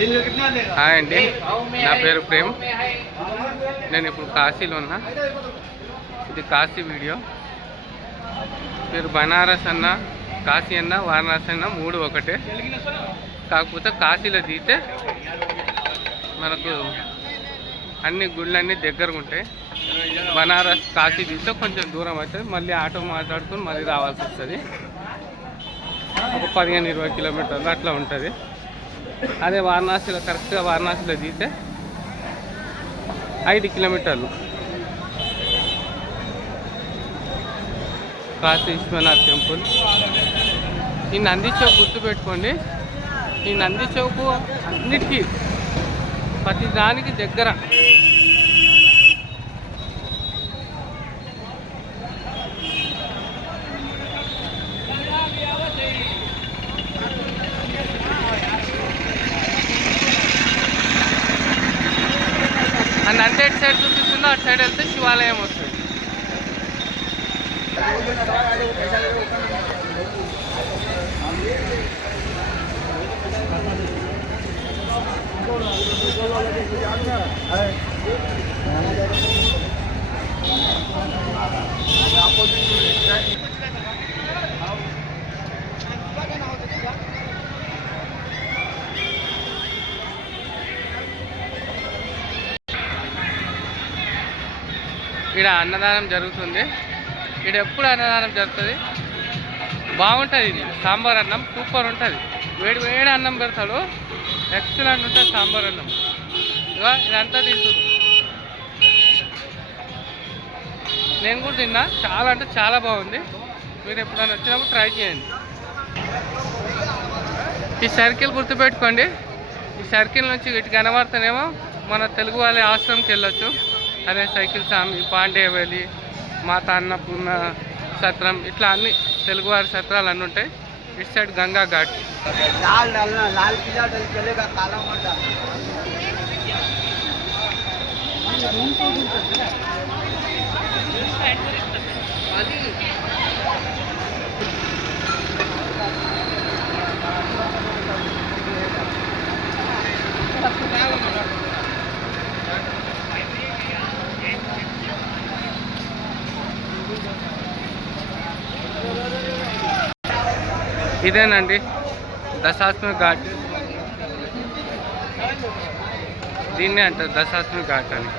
Hi అండి, నా పేరు ప్రేమ్. నేను ఇప్పుడు కాశీలో ఉన్నా. ఇది కాశీ వీడియో. మీరు బనారస్ అన్నా, కాశీ అన్నా, వారణాసి అన్నా మూడు ఒకటే. కాకపోతే కాశీలో దిగితే మనకు అన్ని గుళ్ళన్నీ దగ్గరగా ఉంటాయి. బనారస్ కాశీ దిగితే కొంచెం దూరం అవుతుంది. మళ్ళీ ఆటో మాట్లాడుకుని మళ్ళీ రావాల్సి వస్తుంది. ఒక 15-20 కిలోమీటర్లు అట్లా ఉంటుంది. అదే వారణాసిలో కరెక్ట్గా వారణాసిలో దిగితే 5 కిలోమీటర్లు. కాశీ విశ్వనాథ్ టెంపుల్. ఈ నంది చౌక్ గుర్తుపెట్టుకోండి. ఈ నంది చౌక్ అన్నిటికీ ప్రతి దానికి దగ్గర. ఆ నంది ఎటు సైడ్ చూపిస్తుందో అటు సైడ్ వెళ్తే శివాలయం వస్తుంది. ఇక్కడ అన్నదానం జరుగుతుంది. ఇక్కడ ఎప్పుడు అన్నదానం జరుగుతుంది. బాగుంటుంది. ఇది సాంబార్ అన్నం సూపర్ ఉంటుంది. వేడి వేడి అన్నం పెడతాడు. ఎక్సలెంట్ ఉంటుంది సాంబార్ అన్నం. ఇదంతా తింటుంది. నేను కూడా తిన్నా. చాలా అంటే చాలా బాగుంది. మీరు ఎప్పుడైనా వచ్చినప్పుడు ట్రై చేయండి. ఈ సర్కిల్ గుర్తుపెట్టుకోండి. ఈ సర్కిల్ నుంచి ఇటు కనబడుతూనేమో మన తెలుగు వాళ్ళ ఆశ్రమంకి వెళ్ళొచ్చు. అదే సైకిల్ స్వామి, పాండేవల్లి, మాతా అన్నపూర్ణ సత్రం, ఇట్లా అన్ని తెలుగువారి సత్రాలు అన్నీ ఉంటాయి. ఇటు సైడ్ గంగా ఘాట్. ఇదేనండి దశాశ్వమేధ ఘాట్. దీన్నే అంటారు దశాశ్వమేధ ఘాట్ అని.